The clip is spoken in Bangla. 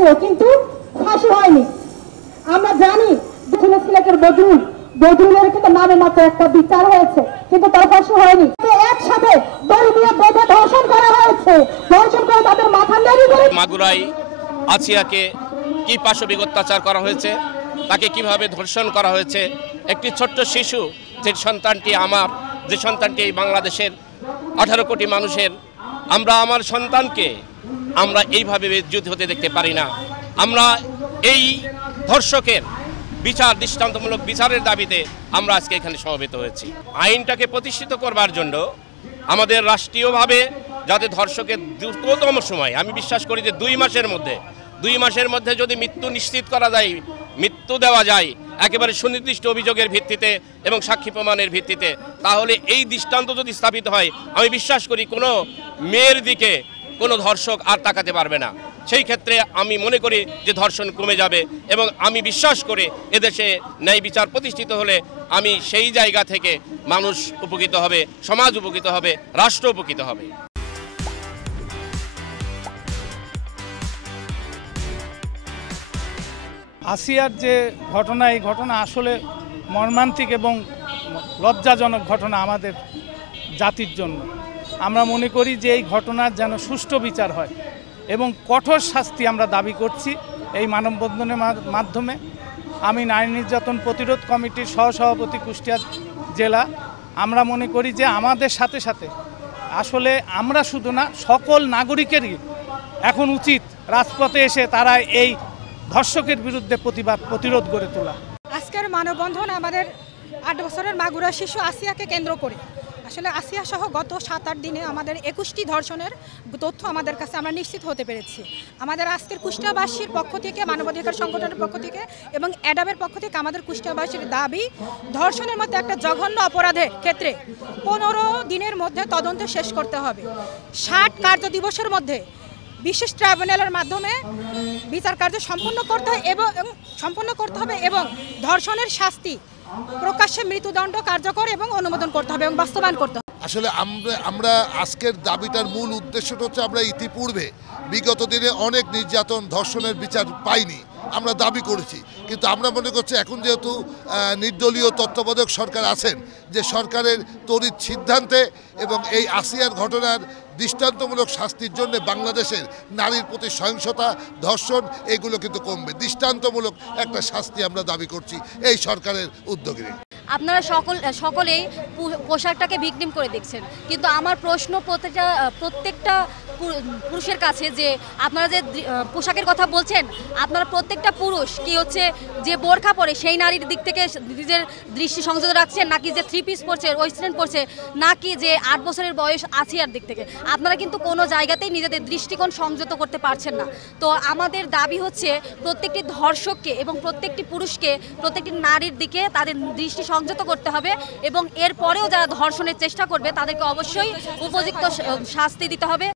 হয়েছিল কিন্তু ফাঁসি হয়নি। আমরা জানি সিলেটের বদরুলের কিন্তু নামে মাত্র একটা বিচার হয়েছে কিন্তু তার ফাঁসি হয়নি। একসাথে দড়ি দিয়ে বেঁধে ধর্ষণ করা হয়েছে, ধর্ষণ করে তাদের মাথা নেড়ে করে মাগুরায় আসিয়াকে কি পাশবিক অত্যাচার করা হয়েছে, তাকে কিভাবে ধর্ষণ করা হয়েছে। একটি ছোট্ট শিশু, যে সন্তানটি আমার, যে সন্তানটি এই বাংলাদেশের 18 কোটি মানুষের, আমরা আমার সন্তানকে আমরা এইভাবে বেজ্জুত হতে দেখতে পারি না। আমরা এই ধর্ষকের বিচার, দৃষ্টান্তমূলক বিচারের দাবিতে আমরা আজকে এখানে সমবেত হয়েছি। আইনটাকে প্রতিষ্ঠিত করবার জন্য আমাদের রাষ্ট্রীয়ভাবে যাতে ধর্ষকের দ্রুততম সময়, আমি বিশ্বাস করি যে 2 মাসের মধ্যে যদি মৃত্যু নিশ্চিত করা যায়, মৃত্যু দেওয়া যায় একেবারে সুনির্দিষ্ট অভিযোগের ভিত্তিতে এবং সাক্ষী প্রমাণের ভিত্তিতে, তাহলে এই দৃষ্টান্ত যদি স্থাপিত হয়, আমি বিশ্বাস করি কোনো মেয়ের দিকে কোনো ধর্ষক আর তাকাতে পারবে না। সেই ক্ষেত্রে আমি মনে করি যে ধর্ষণ কমে যাবে এবং আমি বিশ্বাস করি এদেশে ন্যায় বিচার প্রতিষ্ঠিত হলে আমি সেই জায়গা থেকে মানুষ উপকৃত হবে, সমাজ উপকৃত হবে, রাষ্ট্র উপকৃত হবে। আসিয়ার যে ঘটনা, এই ঘটনা আসলে মর্মান্তিক এবং লজ্জাজনক ঘটনা আমাদের জাতির জন্য। আমরা মনে করি যে এই ঘটনার যেন সুষ্ঠু বিচার হয় এবং কঠোর শাস্তি আমরা দাবি করছি এই মানববন্ধনের মাধ্যমে। আমি নারী নির্যাতন প্রতিরোধ কমিটির সহসভাপতি কুষ্টিয়া জেলা। আমরা মনে করি যে আমাদের সাথে সাথে আসলে আমরা শুধু না, সকল নাগরিকেরই এখন উচিত রাজপথে এসে তারা এই ধর্ষকের বিরুদ্ধে প্রতিরোধ গড়ে তোলা। আজকের মানববন্ধন আমাদের 8 বছরের মাগুরা শিশু আসিয়াকে কেন্দ্র করে। আসলে আসিয়া সহ গত 7-8 দিনে আমাদের 21টি ধর্ষণের তথ্য আমাদের কাছে আমরা নিশ্চিত হতে পেরেছি। আমাদের আজকের কুষ্টিয়াবাসীর পক্ষ থেকে, মানবাধিকার সংগঠনের পক্ষ থেকে এবং অ্যাডাবের পক্ষ থেকে আমাদের কুষ্টিয়াবাসীর দাবি, ধর্ষণের মধ্যে একটা জঘন্য অপরাধের ক্ষেত্রে 15 দিনের মধ্যে তদন্ত শেষ করতে হবে। 60 কার্য দিবসের মধ্যে বিশেষ ট্রাইব্যুনালের মাধ্যমে বিচার কার্য সম্পন্ন করতে হবে এবং ধর্ষণের শাস্তি প্রকাশ্যে মৃত্যুদণ্ড কার্যকর এবং অনুমোদন করতে হবে এবং বাস্তবায়ন করতে হবে। আসলে আমরা আজকের দাবিটার মূল উদ্দেশ্যটা হচ্ছে, আমরা ইতিপূর্বে বিগত দিনে অনেক নির্যাতন, ধর্ষণের বিচার পাইনি, আমরা দাবি করেছি। কিন্তু আমরা মনে করছি এখন যেহেতু নির্দলীয় তত্ত্বাবধায়ক সরকার আছেন, যে সরকারের তড়িৎ সিদ্ধান্তে এবং এই আসিয়ার ঘটনার দৃষ্টান্তমূলক শাস্তির জন্য বাংলাদেশের নারীর প্রতি সহিংসতা, ধর্ষণ এগুলো কিন্তু কমবে। দৃষ্টান্তমূলক একটা শাস্তি আমরা দাবি করছি এই সরকারের উদ্যোগে। আপনারা সকলেই পোশাকটাকে ভিকটিম করে দেখছেন, কিন্তু আমার প্রশ্ন প্রত্যেকটা পুরুষের কাছে যে আপনারা যে পোশাকের কথা বলছেন, আপনারা প্রত্যেকটা পুরুষ কি হচ্ছে যে বোরখা পরে সেই নারীর দিক থেকে নিজের দৃষ্টি সংযত রাখছেন, নাকি যে 3 পিস পরছে, ওয়েস্টার্ন পরছে, নাকি যে 8 বছরের বয়স আসিয়ার দিক থেকে? আপনারা কিন্তু কোনো জায়গাতেই নিজেদের দৃষ্টিকোণ সংযত করতে পারছেন না। তো আমাদের দাবি হচ্ছে প্রত্যেকটি ধর্ষককে এবং প্রত্যেকটি পুরুষকে, প্রত্যেকটি নারীর দিকে তাদের দৃষ্টি সংযত করতে হবে এবং এরপরেও যারা ধর্ষণের চেষ্টা করবে তাদেরকে অবশ্যই উপযুক্ত শাস্তি দিতে হবে।